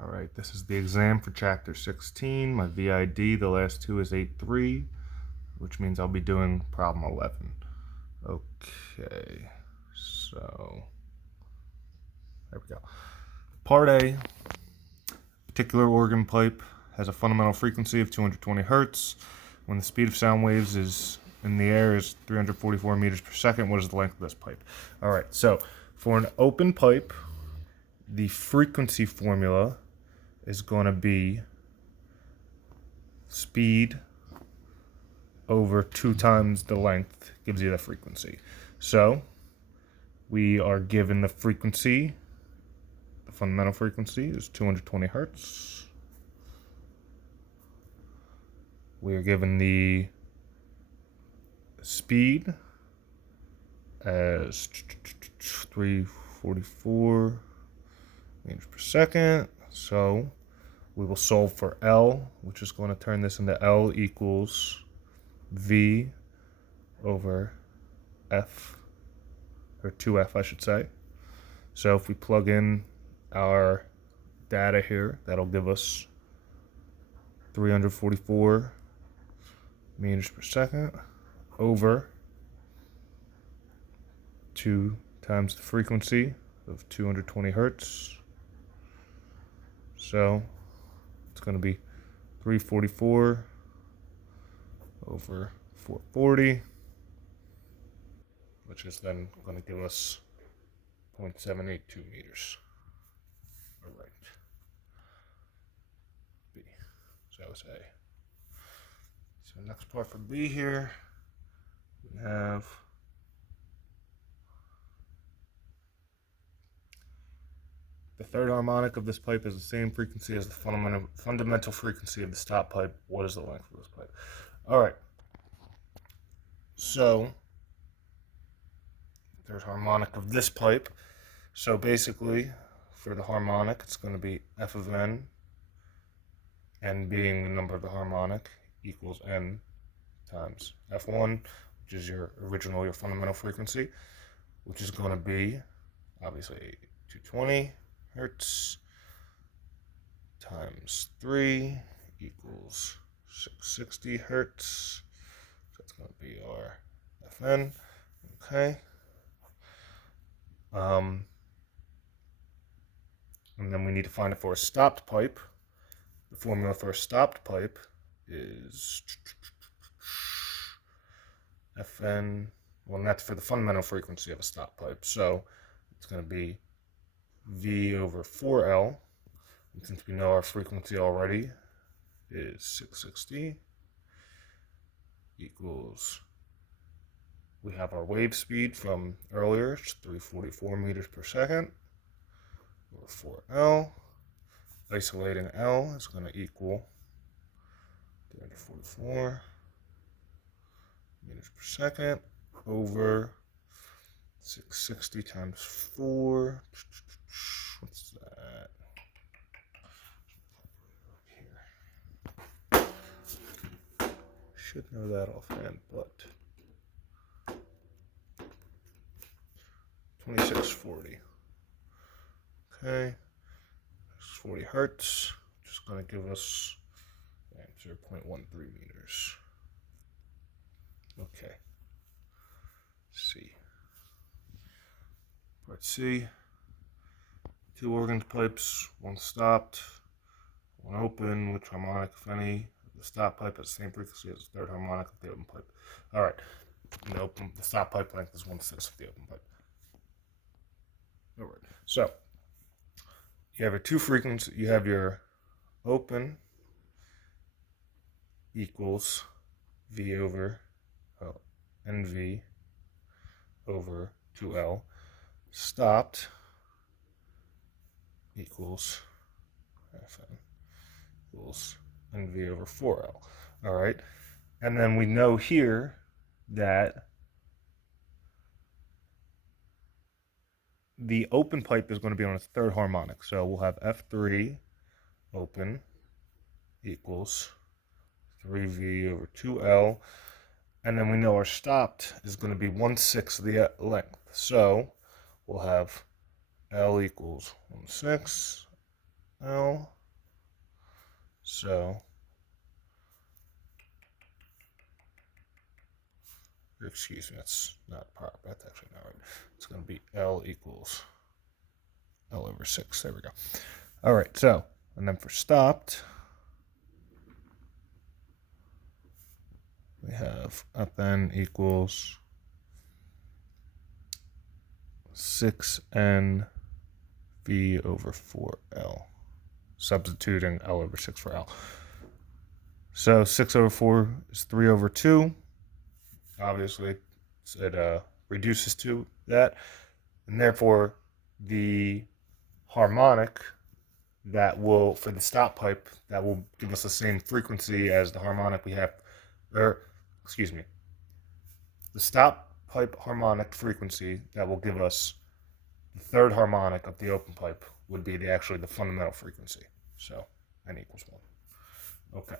All right, this is the exam for chapter 16. My VID, the last two is 8-3, which means I'll be doing problem 11. Okay, so there we go. Part A, particular organ pipe has a fundamental frequency of 220 hertz. When the speed of sound waves is in the air is 344 meters per second, what is the length of this pipe? All right, so for an open pipe, the frequency formula is going to be speed over 2 times the length gives you the frequency. So we are given the frequency, the fundamental frequency is 220 hertz. We are given the speed as 344 meters per second. So we will solve for L, which is going to turn this into L equals V over F, or 2F, I should say. So if we plug in our data here, that'll give us 344 meters per second over 2 times the frequency of 220 hertz. So it's going to be 344 over 440, which is then going to give us 0.782 meters. All right. B. So that was A. So next part for B here, we have the third harmonic of this pipe is the same frequency as the fundamental frequency of the stop pipe. What is the length of this pipe? All right. So third harmonic of this pipe. So basically, for the harmonic, it's going to be f of n, n being the number of the harmonic, equals n times f1, which is your fundamental frequency, which is going to be, obviously, 220 hertz times 3 equals 660 hertz. So that's going to be our Fn. Okay. And then we need to find it for a stopped pipe. The formula for a stopped pipe is Fn, well, that's for the fundamental frequency of a stopped pipe. So it's going to be V over 4L. And since we know our frequency already is 660 equals, we have our wave speed from earlier, it's 344 meters per second, over 4L. Isolating L is going to equal 344 meters per second over 660 times 4. What's that? Here. Should know that offhand, but 2640. Okay, 40 hertz, just going to give us 0.13 meters. Okay, C. Part C, 2 organ pipes, one stopped, one open, which harmonic, if any, the stop pipe has the same frequency as the third harmonic of the open pipe. All right, the stop pipe length is 1/6 of the open pipe. All right, so you have your two frequencies. You have your open equals V over NV over 2L. Stopped equals Fn equals NV over 4L. All right, and then we know here that the open pipe is going to be on its third harmonic. So we'll have F3 open equals 3V over 2L. And then we know our stopped is going to be 1/6 of the length. So we'll have L equals 1/6 L. So, excuse me, that's not proper. That's actually not right. It's going to be L equals L over 6. There we go. All right, so, and then for stopped, we have Fn equals 6n v over 4l, substituting L over 6 for L. So 6 over 4 is 3 over 2. Obviously, it reduces to that. And therefore, the harmonic that will, for the stop pipe, that will give us the same frequency as the harmonic we have, or, excuse me, the stop pipe harmonic frequency that will give us the third harmonic of the open pipe would be actually the fundamental frequency. So, n equals 1. Okay.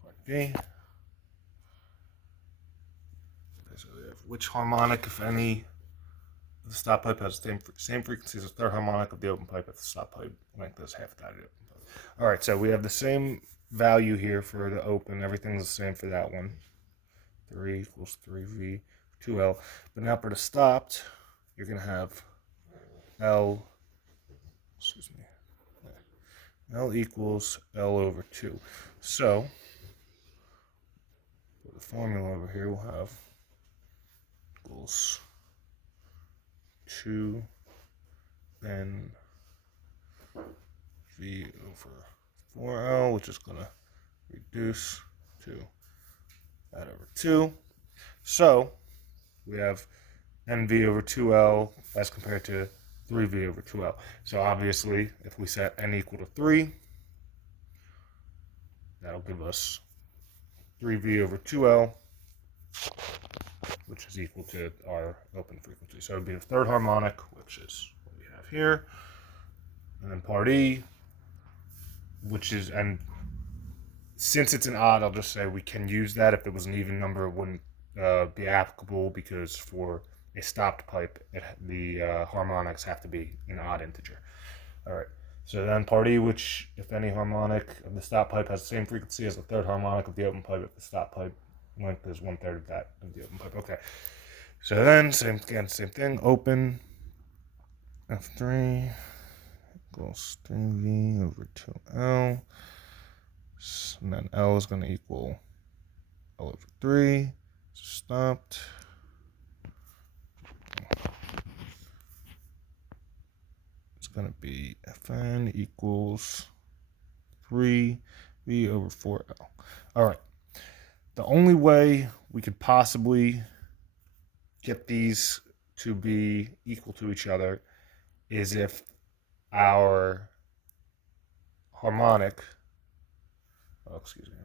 Part B. Okay, so we have which harmonic, if any, the stop pipe has the same frequency as the third harmonic of the open pipe if the stop pipe length is half that of the open pipe. All right, so we have the same value here for the open. Everything's the same for that one. 3 equals 3v 2l. But now for the stopped, you're going to have L equals L over 2. So, for the formula over here, we'll have equals 2 n v over 4l, which is going to reduce to that over 2. So, we have nv over 2l as compared to 3v over 2l. So obviously, if we set n equal to 3, that'll give us 3v over 2l, which is equal to our open frequency. So it would be the third harmonic, which is what we have here. And then part E, which is, and since it's an odd, I'll just say we can use that. If it was an even number, it wouldn't be applicable, because for a stopped pipe, the harmonics have to be an odd integer. All right. So then part E, which, if any harmonic of the stop pipe has the same frequency as the third harmonic of the open pipe, if the stop pipe length is 1/3 of that of the open pipe. Okay. So then, same thing. Open F3 equals 3v over 2l. And then L is going to equal L over 3. Stopped. It's going to be Fn equals 3v over 4l. All right. The only way we could possibly get these to be equal to each other is if our harmonic, excuse me,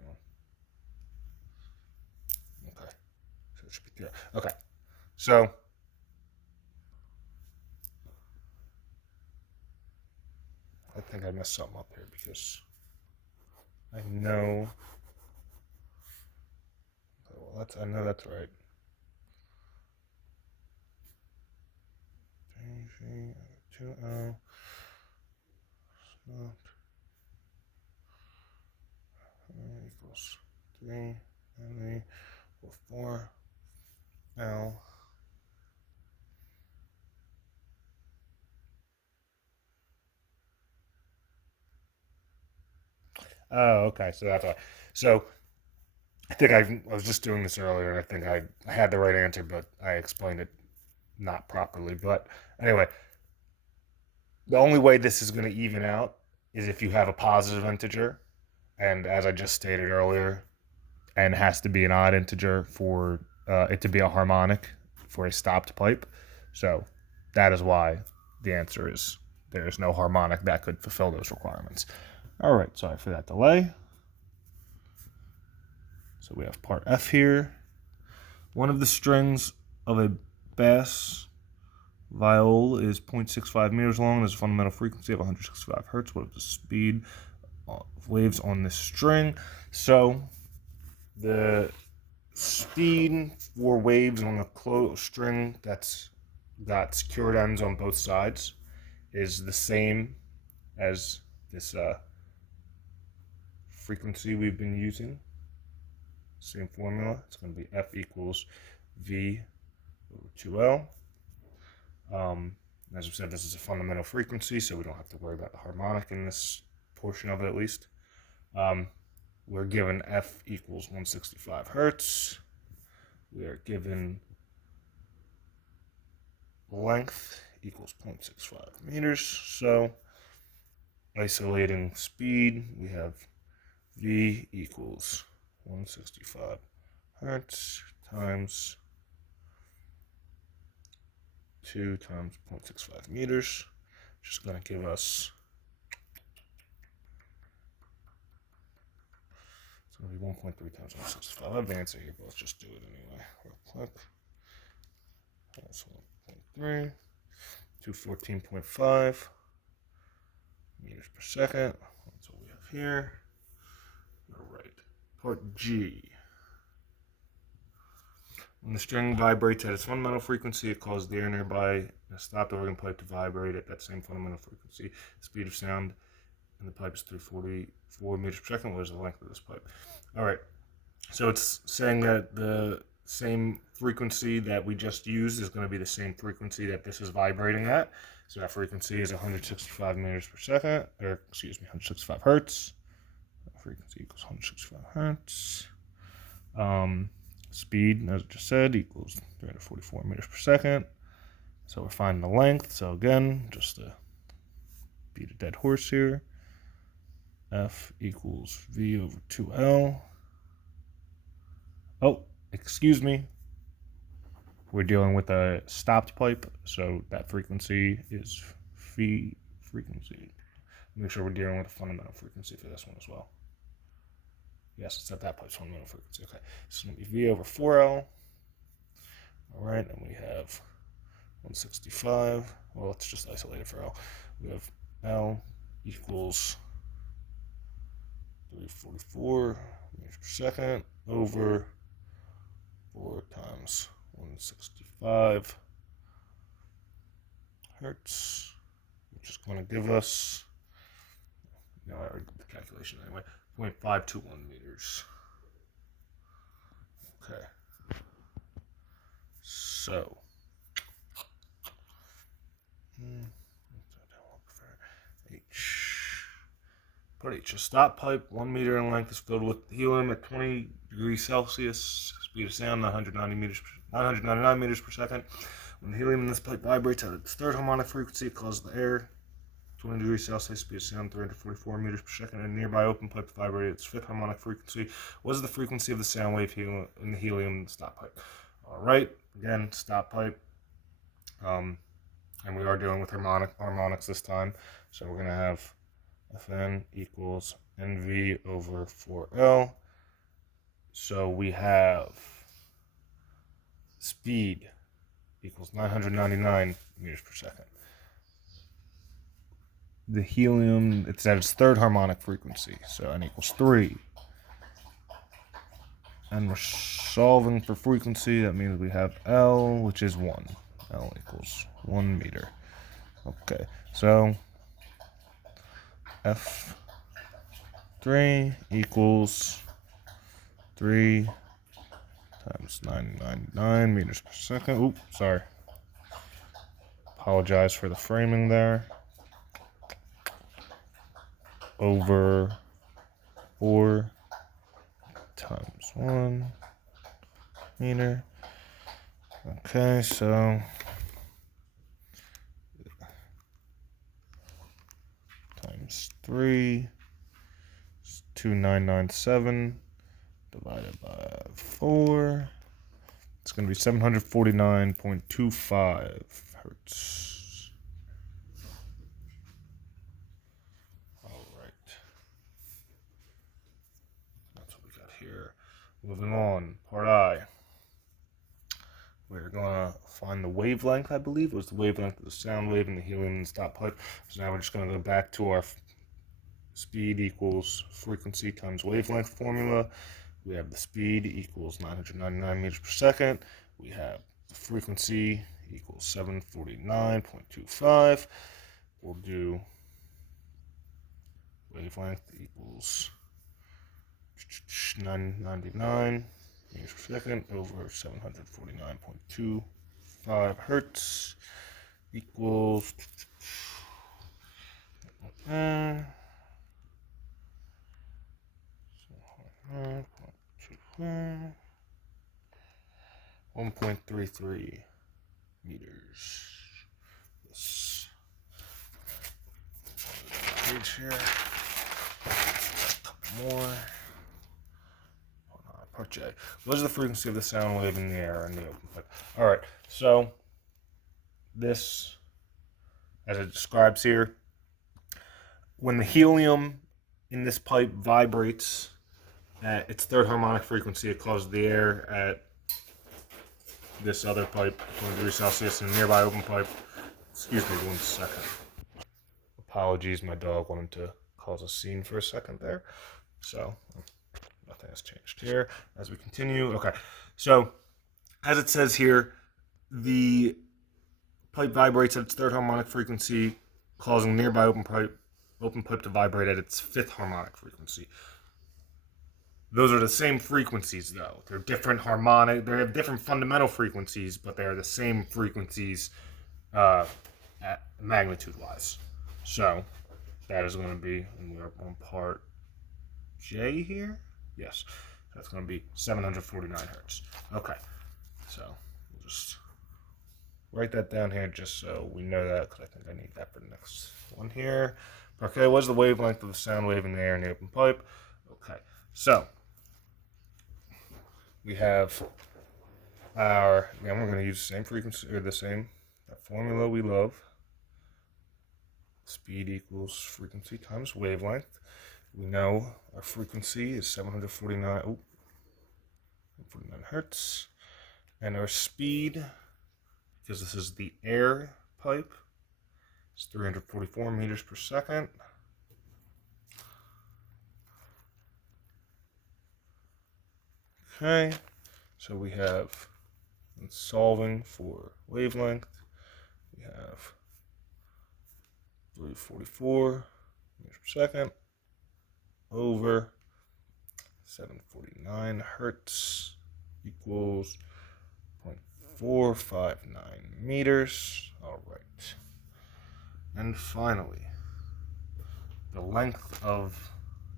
okay, so it should be there. Okay, so I think I messed something up here, because I know, well, I know that's right. 2L equals 3 and equals 4L. Oh, okay, so that's why. So I think I was just doing this earlier, and I think I had the right answer, but I explained it not properly. But anyway, the only way this is going to even out is if you have a positive integer, and as I just stated earlier, n has to be an odd integer for it to be a harmonic for a stopped pipe. So that is why the answer is there is no harmonic that could fulfill those requirements. All right, sorry for that delay. So we have part F here. One of the strings of a bass viol is 0.65 meters long. There's a fundamental frequency of 165 hertz. What is the speed of waves on this string? So the speed for waves on a closed string that's got secured ends on both sides is the same as this frequency we've been using. Same formula. It's going to be F equals V over 2L. As I said, this is a fundamental frequency, so we don't have to worry about the harmonic in this portion of it, at least. We're given F equals 165 hertz. We are given length equals 0.65 meters. So isolating speed, we have V equals 165 hertz times 2 times 0.65 meters, which is going to give us, it's going to be 1.3 times 165. I have the answer here, but let's just do it anyway, real quick. That's 1.3, 214.5 meters per second. That's what we have here. All right, part G. When the string vibrates at its fundamental frequency, it causes the air nearby a stopped organ pipe to vibrate at that same fundamental frequency. The speed of sound in the pipe is 344 meters per second. What is the length of this pipe? All right, so it's saying that the same frequency that we just used is going to be the same frequency that this is vibrating at. So that frequency is 165 meters per second, or excuse me, 165 hertz. Frequency equals 165 hertz. Speed, as I just said, equals 344 meters per second. So we're finding the length. So again, just to beat a dead horse here, F equals V over 2L. Oh, excuse me. We're dealing with a stopped pipe, so that frequency is V frequency. Make sure we're dealing with a fundamental frequency for this one as well. Yes, it's at that pipe's fundamental frequency. Okay, so it's going to be V over 4L. All right, and we have 165. Well, let's just isolate it for L. We have L equals 344 meters per second over 4 times 165 hertz, which is going to give us, I already did the calculation anyway, 0.521 meters. Okay. So, put H. A stop pipe 1 meter in length is filled with helium at 20 degrees Celsius. Speed of sound 999 meters per second. When the helium in this pipe vibrates at its third harmonic frequency, it causes the air 20 degrees Celsius, speed of sound 344 meters per second, and a nearby open pipe to vibrate at its fifth harmonic frequency. What is the frequency of the sound wave in the helium in the stop pipe? All right, again, stop pipe. And we are dealing with harmonics this time. So we're going to have Fn equals Nv over 4L. So we have speed equals 999 meters per second. The helium, it's at its third harmonic frequency, so N equals 3. And we're solving for frequency. That means we have L, which is 1. L equals 1 meter. Okay, so F3 equals 3 times 999 meters per second. Oops, sorry. Apologize for the framing there. Over 4 times 1 meter. Okay, so times 3 is 2997 divided by 4. It's going to be 749.25 hertz. Here. Moving on, part I. We're going to find the wavelength, I believe. It was the wavelength of the sound wave in the helium in the stop pipe. So now we're just going to go back to our speed equals frequency times wavelength formula. We have the speed equals 999 meters per second. We have the frequency equals 749.25. we'll do wavelength equals 999 meters per second over 749.25 hertz equals 1.33 meters. This page here. A couple more. Part J. What is the frequency of the sound wave in the air and the open pipe? Alright, so this, as it describes here, when the helium in this pipe vibrates at its third harmonic frequency, it causes the air at this other pipe, 20 degrees Celsius, in a nearby open pipe. Excuse me 1 second. Apologies, my dog wanted to cause a scene for a second there. So, nothing has changed here as we continue. Okay, so as it says here, the pipe vibrates at its third harmonic frequency, causing nearby open pipe to vibrate at its fifth harmonic frequency. Those are the same frequencies, though. They're different harmonic. They have different fundamental frequencies, but they are the same frequencies at magnitude-wise. So that is going to be, and we're on part J here. Yes, that's going to be 749 hertz. Okay, so we'll just write that down here just so we know that, because I think I need that for the next one here. Okay, what's the wavelength of the sound wave in the air in the open pipe? Okay, so we have our, again, we're going to use the same frequency, or the same formula we love. Speed equals frequency times wavelength. We know our frequency is 749 hertz. And our speed, because this is the air pipe, is 344 meters per second. Okay, so we have, in solving for wavelength, we have 344 meters per second over 749 hertz equals 0.459 meters. All right. And finally, the length of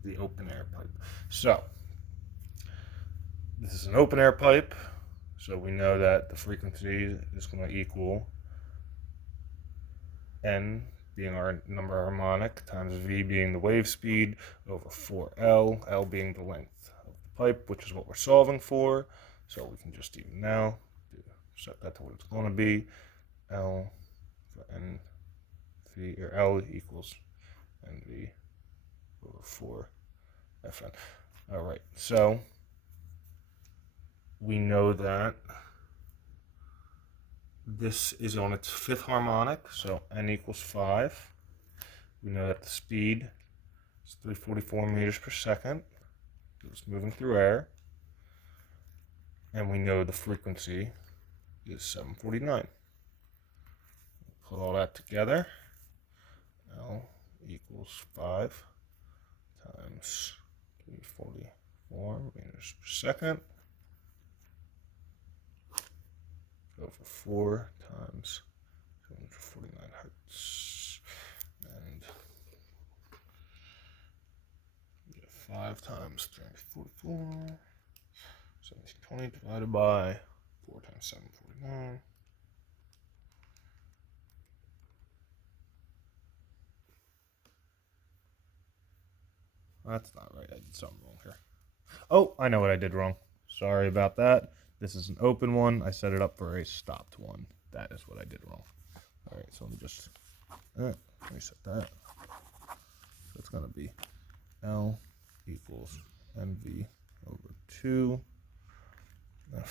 the open air pipe. So, this is an open air pipe, so we know that the frequency is going to equal N being our number harmonic times V being the wave speed over 4L, L being the length of the pipe, which is what we're solving for. So we can just even now set that to what it's going to be. L for NV, or L equals NV over 4 FN. All right, so we know that this is on its fifth harmonic, so N equals 5. We know that the speed is 344 meters per second. It's moving through air. And we know the frequency is 749. Put all that together. L equals 5 times 344 meters per second over 4 times 749 hertz. And 5 times 344. 1720 divided by 4 times 749. That's not right. I did something wrong here. Oh, I know what I did wrong. Sorry about that. This is an open one. I set it up for a stopped one. That is what I did wrong. All right, so let me just reset that. So it's going to be L equals NV over 2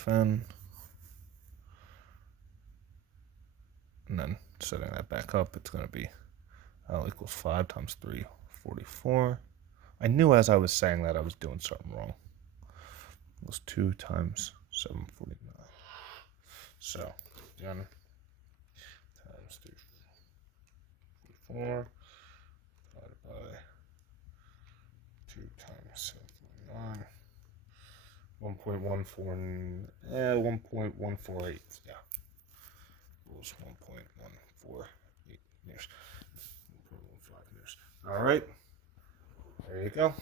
FN. And then setting that back up, it's going to be L equals 5 times 344. I knew as I was saying that I was doing something wrong. It was 2 times 749. So, again, times divided by 2 times 7.9. 1.14, 1.148, yeah. Equals 1.148 meters. 1.15 meters. All right, there you go.